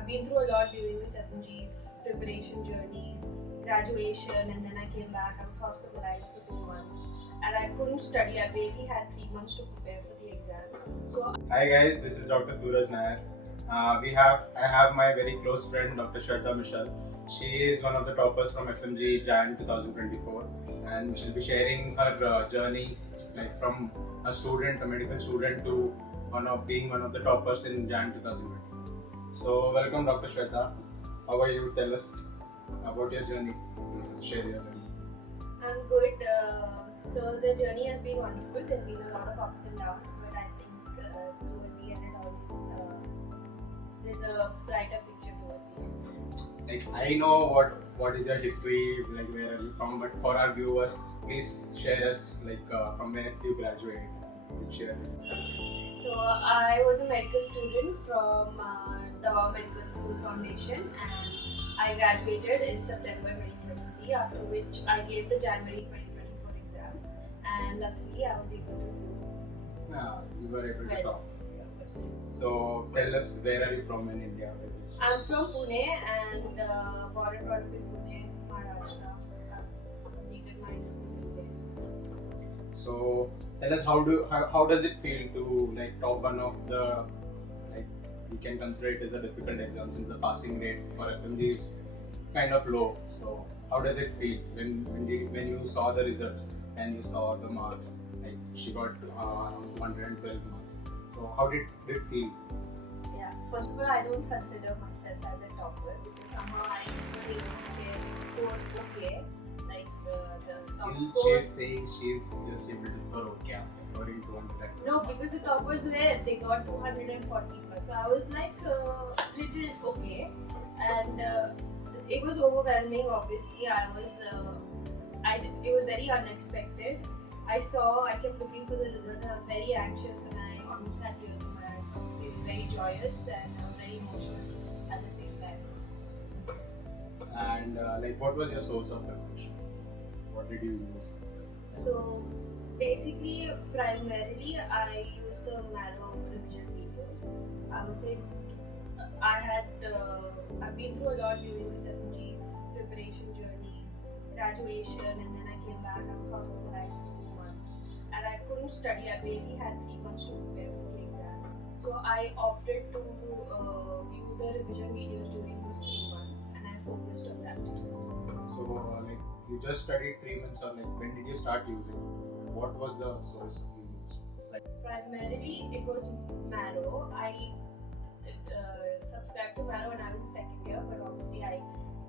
I've been through a lot during this FMG preparation journey, graduation, and then I came back. I was hospitalized for 2 months, and I couldn't study. I barely had 3 months to prepare for the exam. So Hi guys, this is Dr. Suraj Nair. I have my very close friend Dr. Shraddha Mishal. She is one of the toppers from FMG Jan 2024, and she'll be sharing her journey, like from a medical student, to being one of the toppers in Jan 2024. So welcome, Dr. Shraddha. How are you? Tell us about your journey. Please share your journey. I'm good. So the journey has been wonderful. There's been a lot of ups and downs, but I think towards the end, there's a brighter picture towards the end. Like, I know what is your history, like where are you from, but for our viewers, please share us from where you graduated, which year. So I was a medical student from the Medical School Foundation, and I graduated in September 2023, after which I gave the January 2024 exam, and luckily I was able to do You were able to well. talk. So tell us, where are you from in India? I'm from Pune and born and brought up in Pune, Maharashtra. I completed my school there. So tell us, how does it feel to top one of the, we can consider it as a difficult exam, since the passing rate for FMG is kind of low. So how does it feel when you saw the results and you saw the marks? Like, she got around 112 marks. So how did it feel? Yeah, first of all, I don't consider myself as a topper because somehow I was able to score okay. Like the top Still, score. she's saying she's just able to score okay after scoring 200. No, because the toppers were, they got 240 marks. So I was like little okay, and it was overwhelming. Obviously, it was very unexpected. I kept looking for the result, and I was very anxious, and I almost had tears in my eyes. So obviously, it was very joyous and very emotional at the same time. And what was your source of preparation? What did you use? So basically, primarily, I used the Marrow revision videos. I would say I've been through a lot during this FMG preparation journey, graduation, and then I came back. I was hospitalized for 2 months, and I couldn't study. I barely had 3 months to prepare for the exam. So I opted to view the revision videos during those 3 months, and I focused on that. So you just studied 3 months, or when did you start using it? What was the source you used? Primarily, it was Marrow. I subscribed to Marrow when I was in second year, but obviously I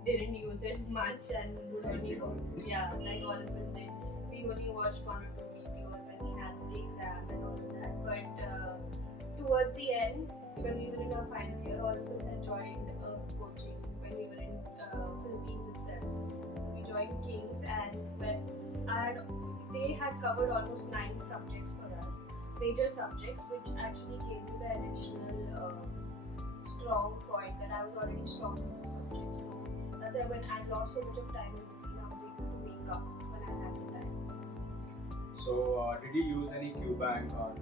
didn't use it much and would only like all of us did. We only watched one or two videos when we had the exam and all of that. But towards the end, when we were in our final year, all of us had joined coaching when we were in Philippines itself. So we joined Kings, and they had covered almost 9 subjects for us, major subjects, which actually gave me the additional strong point that I was already strong in those subjects. So that's why when I lost so much of time in between, I was able to make up when I had the time. So did you use any QBank, or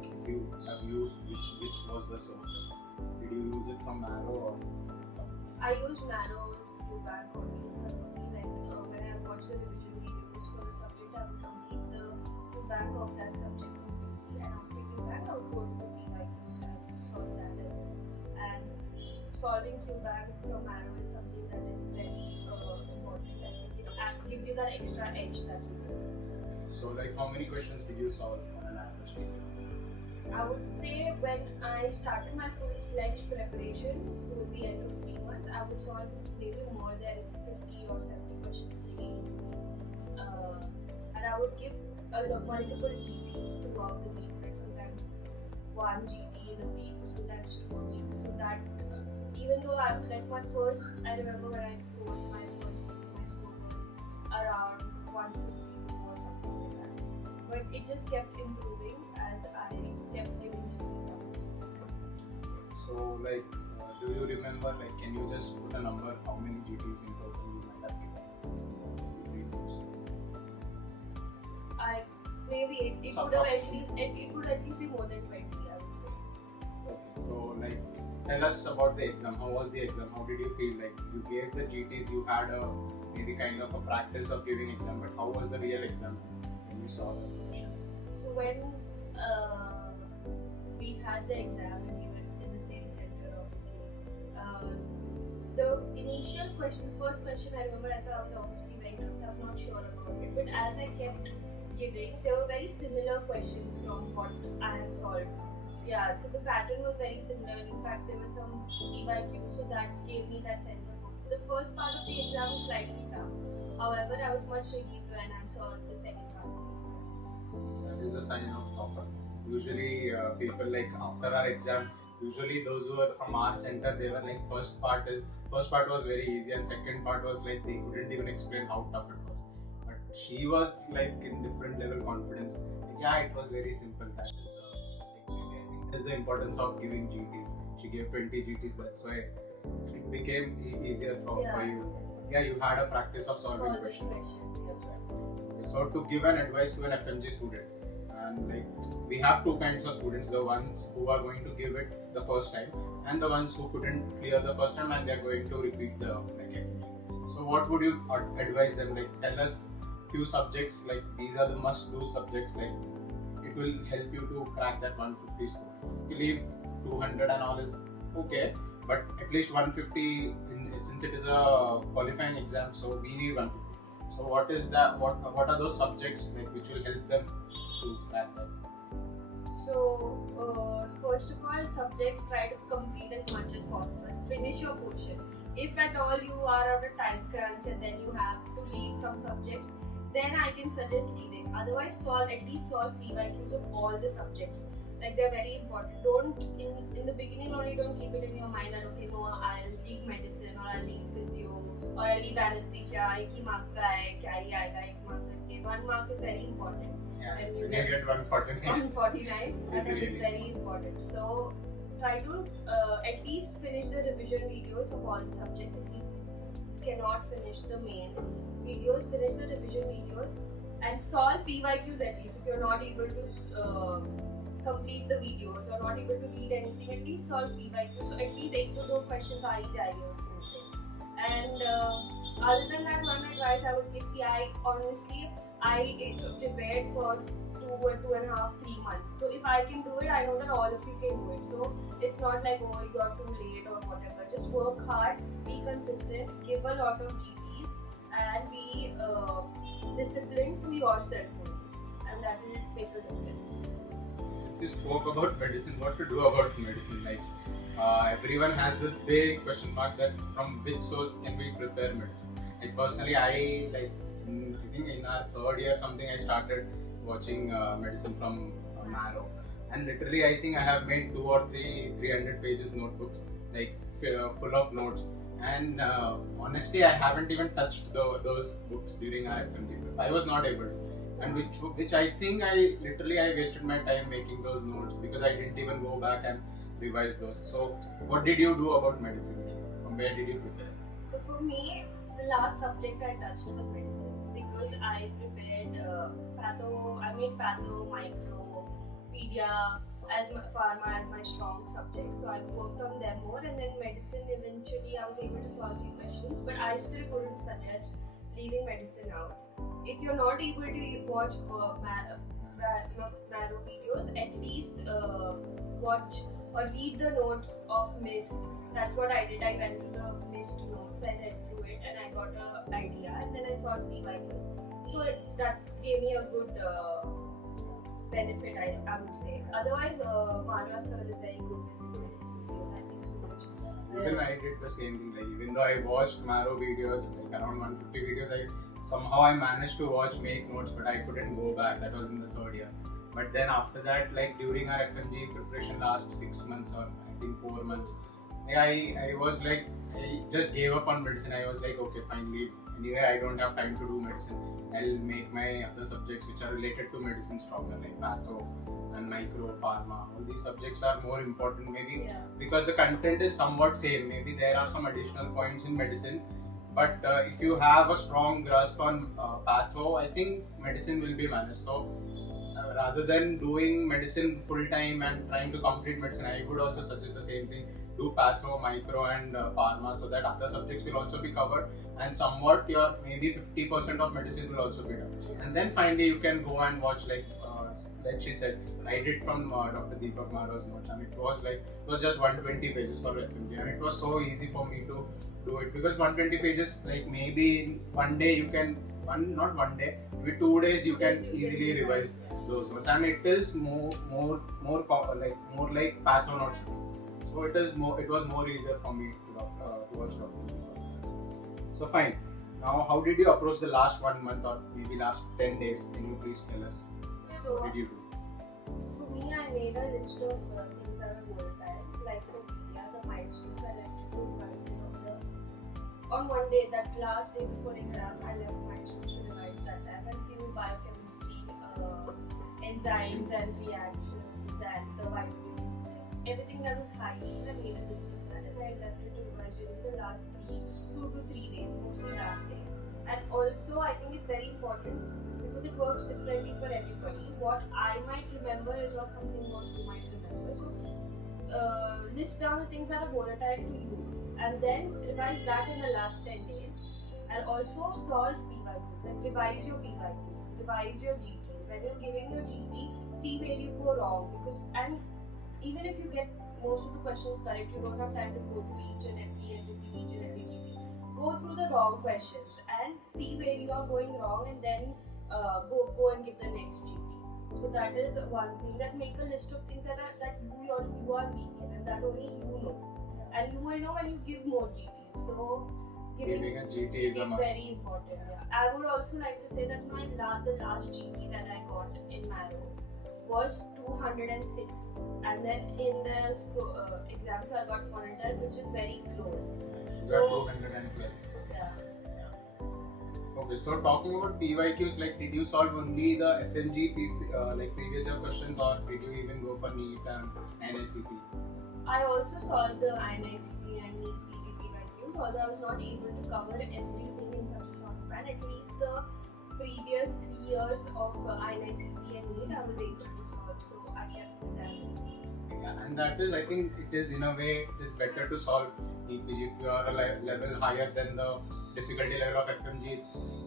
if you have used, which was the source? Did you use it from Marrow, or was it something? I used Marrow's QBank only. When I watched the revision videos for the subject, I would complete the QBank of that subject completely, and after QBank, I would go to the PYQs and solve that. And solving QBank from Marrow is something that is very important. It gives you that extra edge that you need. So how many questions did you solve on an average day? I would say when I started my full-fledged preparation towards the end of 3 months, I would solve maybe more than 50 or 70 questions daily. And I would give multiple GTs throughout the week, like sometimes one GT in a week, sometimes 2 a week. So that even though I remember when I scored my first GT, my score was around 150 or something like that. But it just kept improving as I kept giving GTs up. So do you remember, can you just put a number, how many GTs in total you might have given? Maybe it would at least be more than 20, I would say. Okay, so tell us about the exam. How was the exam? How did you feel? Like you gave the GTs, you had a maybe kind of a practice of giving exam, but how was the real exam when you saw the questions? So when we had the exam and we were in the same center, obviously, the initial question, the first question I remember, I was obviously very nervous. I was not sure about it, but as I kept giving, there were very similar questions from what I had solved. Yeah, so the pattern was very similar. In fact, there was some PYQ, so that gave me that sense of hope. The first part of the exam was slightly tough. However, I was much relieved when I saw the second part. That is a sign of topper. Usually, people like after our exam, usually those who are from our center, they were like first part was very easy, and second part was like they couldn't even explain how tough it was. But she was like in different level confidence. Like, yeah, it was very simple. That's the importance of giving GTs. She gave 20 GTs, that's why it became easier for you. Yeah, you had a practice of solving questions. That's right. So to give an advice to an FMG student, and like we have two kinds of students: the ones who are going to give it the first time, and the ones who couldn't clear the first time and they're going to repeat the FMG. So what would you advise them? Like tell us few subjects, like these are the must-do subjects. Like it will help you to crack that 150 score. If you leave 200 and all is okay, but at least 150 since it is a qualifying exam, so we need 150. So what is that? What are those subjects like which will help them to crack that? So first of all, subjects try to complete as much as possible. Finish your portion. If at all you are on a time crunch and then you have to leave some subjects, then I can suggest leaving. Otherwise, at least solve PYQs of all the subjects. Like they're very important. Don't in the beginning only don't keep it in your mind that okay, no, I'll leave medicine or I'll leave physio or I'll leave anesthesia. एक ही mark का है, क्या ही आएगा एक mark करके. 1 mark is very important. Yeah, and you get 149. 149, and it is very important. So try to at least finish the revision videos of all the subjects. If you cannot finish the main videos, finish the revision videos and solve PYQs at least. If you're not able to complete the videos or not able to read anything, at least solve PYQs. So at least 1 to 2 questions आ ही जाएंगे उसमें से. And other than that, one advice I would give, see, I prepared for 2.5, 3 months. So if I can do it, I know that all of you can do it. So it's not like, oh, you're too late or whatever. Just work hard, be consistent, give a lot of GPs, and be disciplined to yourself only. And that will make a difference. Since you spoke about medicine, what to do about medicine? Like everyone has this big question mark that from which source can we prepare medicine? Like personally, I think in our 3rd year something I started watching medicine from Marrow, and literally I think I have made 2 or 300 pages notebooks, like full of notes. And honestly, I haven't even touched those books during our FMG prep. I was not able to. And which I think I wasted my time making those notes because I didn't even go back and revise those. So what did you do about medicine? From where did you prepare? So for me, the last subject I touched was medicine because I prepared I made patho, micro, pedia as my pharma as my strong subject. So I worked on them more, and then medicine eventually I was able to solve the questions, but I still couldn't suggest leaving medicine out. If you're not able to watch Marrow videos, at least watch or read the notes of MIST. That's what I did. I went to the MIST notes, I read through it, and I got an idea, and then I solved PYQs. So that gave me a good benefit, I would say. Otherwise, Marwa sir is very good with his medicine videos. I think so much. Even I did the same thing. Like even though I watched Marrow videos, like around 150 videos, somehow I managed to make notes, but I couldn't go back. That was in the 3rd year. But then after that, like during our FMG preparation last 6 months or I think 4 months, I was like, I just gave up on medicine. I was like, okay, fine, leave. Anyway, I don't have time to do medicine. I'll make my other subjects which are related to medicine stronger, like patho and micro, pharma. All these subjects are more important, maybe because the content is somewhat same. Maybe there are some additional points in medicine, but if you have a strong grasp on patho, I think medicine will be managed. So rather than doing medicine full time and trying to complete medicine, I would also suggest the same thing. Do patho, micro, and pharma, so that other subjects will also be covered, and somewhat your maybe 50% of medicine will also be done. And then finally you can go and watch like she said, I did from Dr. Deepak Marwa's notes, and it was just 120 pages for FMG, and it was so easy for me to do it, because 120 pages, like maybe in one day you can, not one day, maybe 2 days you can easily revise those notes, and it is more like patho notes. So it was more easier for me to watch Dr. Deepak. So fine. Now, how did you approach the last 1 month or maybe last 10 days? Can you please tell us? So, What did you do? for me, I made a list of things that are volatile, like the media, the milestones I left to revise. On one day, that last day before exam, I left milestones to revise that time, and few biochemistry, enzymes and reactions, and the vitamins, everything that was high, I made a list of that, and I left it to revise during the last 2 to 3 days, mostly last day. And also, I think it's very important because it works differently for everybody. What I might remember is not something what you might remember. So, list down the things that are volatile to you, and then revise that in the last 10 days. And also solve PYQs, like revise your PYQs, revise your GTs. When you're giving your GT, see where you go wrong, and even if you get most of the questions correct, you don't have time to go through each and every entity, each and every GT. Go through the wrong questions and see where you are going wrong, and then go and give the next GT. So that is one thing. That make a list of things that you are weak in, and that only you know. And you will know when you give more GTs. So Giving a GT is a must. very important. Yeah. I would also like to say that the last GT that I got in Marrow was 206, and then in the exam, so I got monitor, which is very close. You got 212. Yeah. Okay, so talking about PYQs, like did you solve only the FMG like previous year questions, or did you even go for NEET and NICP? I also solved the INICP and NEET PG PYQs, although I was not able to cover everything in such a short span. At least the previous 3 years of INICP and NEET, I was able to solve, so I kept that. Yeah, and that is, I think it is in a way, it is better to solve NEET PG if you are a level higher than the difficulty level of FMG.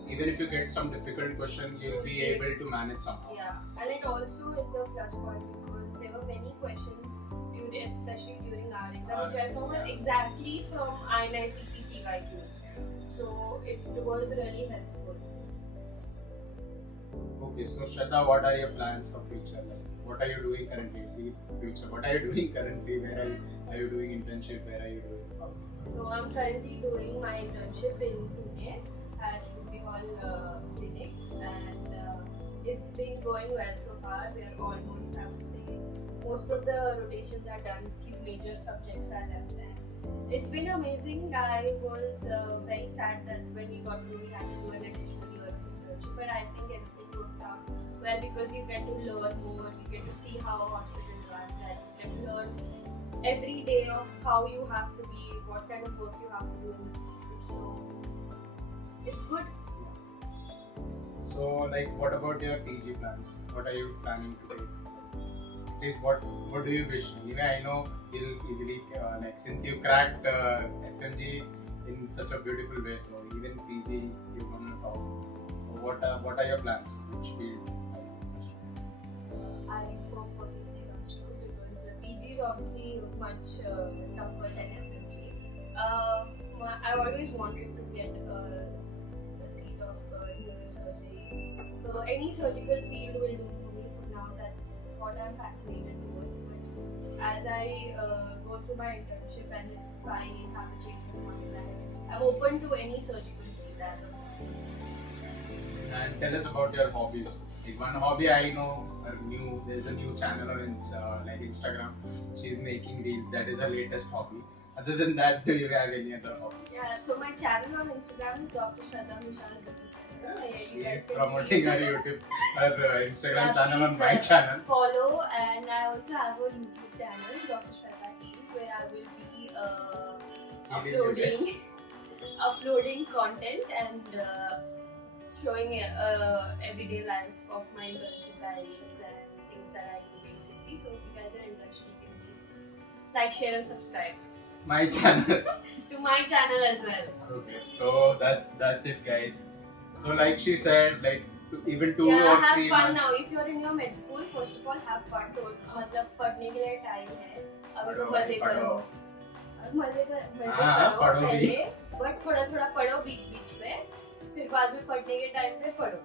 Even if you get some difficult question, you'll be able to manage somehow. Yeah, and it also is a plus point because there were many questions, especially during our exam, which I saw were exactly from INICP PYQs. So it was really helpful. Okay, so Shraddha, what are your plans for future? Like, what are you doing currently? Future, what are you doing currently? Where are you doing internship? Where are you doing? So I'm currently doing my internship in Pune at Ruby Hall Clinic, and it's been going well so far. We are almost, I would say, most of the rotations are done. Few major subjects are left, and it's been amazing. I was very sad that when we got to, we had to do an additional year of internship, but I think everything works out well because you get to learn more, you get to see how a hospital runs, and you get to learn every day of how you have to be, what kind of work you have to do in the future. So it's good. So, like, what about your PG plans? What are you planning to do? At least, what do you wish? Anyway, I know you'll easily like, since you cracked FMG in such a beautiful way, so even PG you're gonna talk. So, what are your plans? Which field? I hope what you say comes true because PG is obviously much tougher than FMG. I always wanted to get the seat of neurosurgery. So any surgical field will do for me for now. That's what I'm fascinated towards. But as I go through my internship and if I have a change of mind, I'm open to any surgical field as of now. And tell us about your hobbies. Like one hobby I know, there's a new channel on Instagram. She's making reels. That is her latest hobby. Other than that, do you have any other hobbies? Yeah, so my channel on Instagram is Dr. Shraddha Mishal. She is promoting her Instagram channel on my channel. Follow, and I also have a YouTube channel, Dr. Shraddha Heals, where I will be uploading content and showing everyday life of my internship diaries and things that I do basically. So if you guys are interested, you can please like, share, and subscribe My channel. to my channel as well. Okay, so that's it, guys. So like she said, like even 2 Yeah, or have 3 fun months. now. If you're in your med school, first of all, have fun. तो मतलब पढ़ने के लिए time है. अभी तो मजे करो. मजे हाँ, करो पढ़ो भी. पहले, बट थोड़ा थोड़ा पढ़ो बीच बीच में. फिर बाद में पढ़ने के टाइम पे पढ़ो.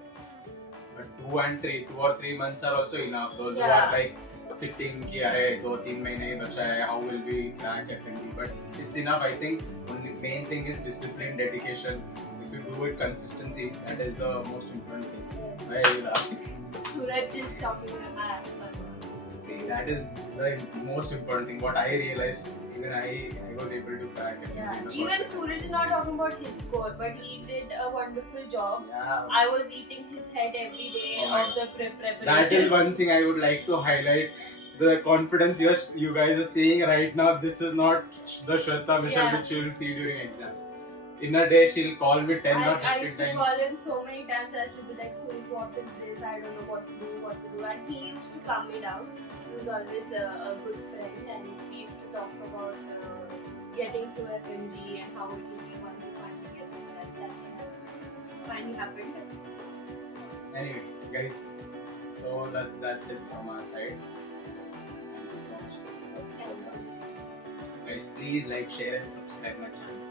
But 2 or 3 months are also enough. Those who Yeah. are like sitting कि अरे 2-3 महीने ही बचा है, how will we crack FMG? But it's enough. I think only main thing is discipline, dedication. If you do it consistency, that is the most important thing. Why are you laughing? Suraj is talking about fun. See, that is the most important thing. What I realized, even I was able to crack FMG. Yeah. in the Even first Suraj is not talking about his score, but he did a wonderful job. attempt. Yeah. I was eating his head every day Oh my of the preparation. That is one thing I would like to highlight. The confidence you guys are seeing right now, this is not the Shweta Mishal Yeah. which you will see during exams. In a day, she'll call me 10 or 15 I used to times. call him so many times. I used to be like, so what is this? I don't know what to do. And he used to calm me down. He was always a good friend, and we used to talk about getting through FMG and how it will be once you finally get through that. That has finally happened. Anyway, guys, so that's it from our side. Thank you so much. Guys, please like, share, and subscribe my channel.